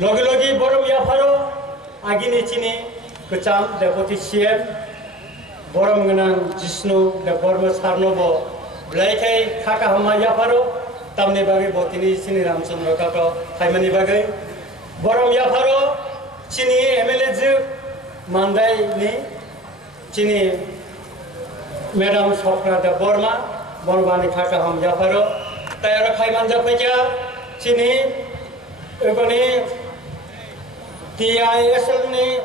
Logi logi borom ya faro agini chini kecam deputy CM borom genang Jisnu da bormo sarnobo belaikai khaka hama ya faro tamne bagai botini sini Ramchandra kato haimani bagai borom ya faro chini MLA juk mandai ni chini Madam Sokra da borma borbani khaka ham ya faro tayara khaiman japekya chini ebani TISL ni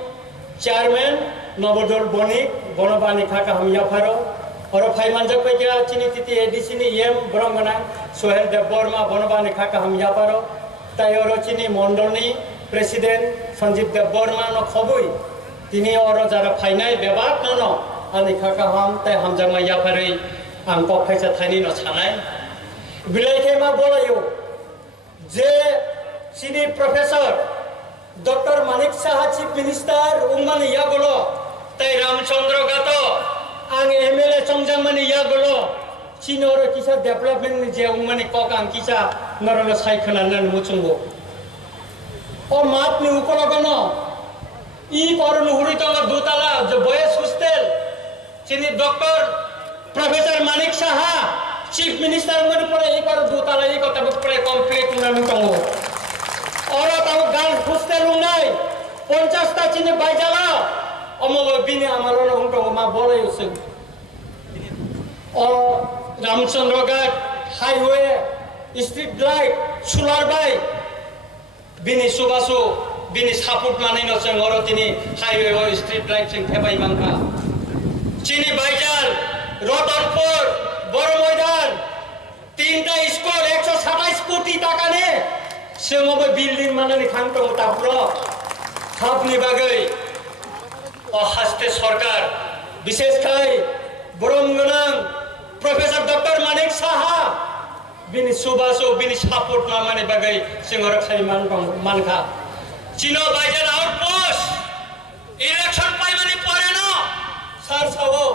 chairman Nobodol Bonik Bonobani Khaka ham ya faro और फाइमान जब पे क्या चीनी तिथि ADC ने ये ब्रह्मना सोहेल देवबर्मा बनबानी खाका हम या पारो तायोरो चीनी मंडलनी प्रेसिडेंट संजीव देवबर्मा न खबुई तिनी और जरा फाइनाल बेबाक न आनी खाका हम ते हम जमा या पारे आंको फैसा थानी न छानाय बिलाय के मा बोलायो जे चीनी professor doctor Manik Shah chief minister उमान या बोलो ते रामचंद्र गातो ang MLA Chongjang mani ya golo Chinoro kisa development je umani kokang kisa narolo saikhanan nan muchungo o mat ni ukolo gono I korun huri tonga dutala je boys hostel chini doctor professor Manik Saha chief minister mani pore I kor dutala I kota pore complete nan tongo ora tau girls hostel unai 50 ta chini baijala Omo bini amalona unto ma bola yusung. Or Ramchandra Ghat highway, street light, solar bay. Bini subasu, bini saput mani no seng orotini highway or street light seng thebai mangka. Chini Baijal, Rotanpur, Boromoidan, tinta school 127 কোটি টাকা নে সেমবে building মানানি খাংটো তাপro থাপনি বাগৈ হাসতে সরকার বিশেষ করে বরমগনাং professor doctor Manik Saha বিনি সুবাসো বিনি support না মানে বাগাই সিংহর খাই মানখা চিনো বাইজান আউটপোস্ট ইলেকশন পাই মানে পরে না সার সাবো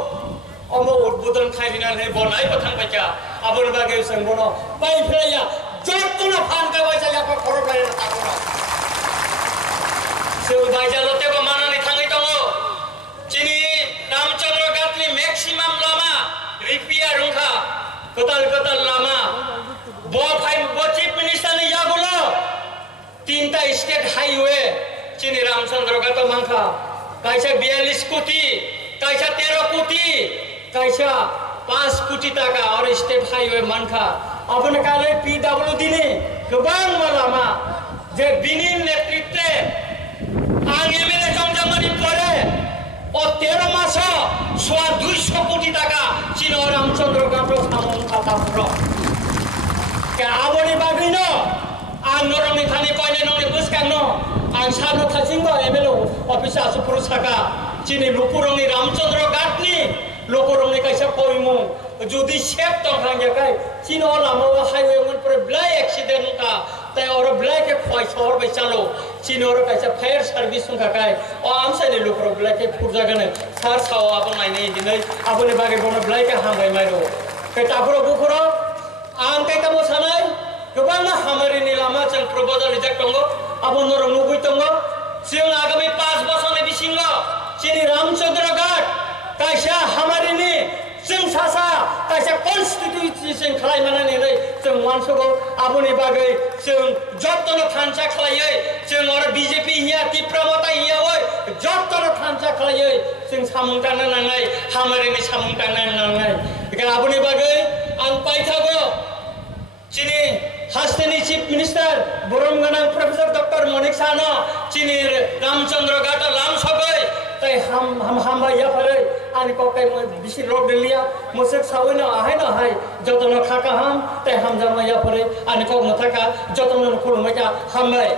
অম উদ্বোধন খাইনা নে বনাই পথাং পাইকা আবর বাগাই সঙ্গন পাই ফেলাইয়া যতনা ফানকা বাইজা আপা খরো পাই না তাকরা সে বাইজালতে বা মানানি থাঙ্গি তঙ্গ Chini Ramchandra Ghat ni maximum lama repair unkha kotal lama bo chief minister ni ya bolo tinta state highway Chini Ramchandra Ghat mangkha kaisa 42 koti kaisa 13 koti kaisa 5 koti taka aur state highway mangkha apne kale PWD ni gobang lama je binin netritwe ang MLA Chongjang mani pore ও 13 মাস সোয়া 200 কোটি টাকা চীন রামচন্দ্র গাঁটো সামন খাতা পুরো কে আবনি বাগিন আং নরমি Thani কয়নে ননি বুসকানো আং সানো খাসিঙ্গ MLO অফিসে আসু পুরো ছাকা চিনি লুকুরংনি রামচন্দ্র গাঁটনি লোকরংনি কাইসা কইমু যদি সেফ তো ভাঙ্গে কাই চীন লামো হাইওয়ে মন পরে ব্লাই অ্যাক্সিডেন্ট কা তাই ওর ব্লাই কে খয় শহর বে চালো চীন ওর কাইসা ফায়ার সার্ভিস কা কাই ও আমসাইনি লোকর ব্লাই কে ফুরজাগানে সার সাও আপন নাইনি দিनै আপনি বাগে বন ব্লাই কে হামবাই মাইরো কে তাপুরো বুখুরো আং কাইতা মোসানাই गोबां हामारिनि लामा जों प्रपोजाल रिजेक्ट दङ आबन नर नुगुइ दङ जों आगामी 5 बोसोरनि बिसिङ चिनि रामचंद्र घाट कायसा हामारिनि जों सासा कायसा कन्स्टिट्युसन खालायमानानै नै जों मानसगो आबनि बागै जों जत्तन थानसा खालायै जों और बीजेपी हिया तिप्रमता हिया ओय जत्तन थानसा खालायै जों सामुंटानो नाङै हामारिनि सामुंटानो नाङै एका आबनि बागै आं पाइथागो चिनि हास्टेनि चीफ मिनिस्टर बरमगनां प्रोफेसर डॉक्टर मानिक सानो चिनि रामचंद्र घाट लाम सबै तै हम या फरे आनि कोकै बिसि रोग दिलिया मोसेक सावै न आहाय न हाय जतन खाका हम तै हम जमा या फरे आनि कोक न थाका जतन खुलमैका हामबाय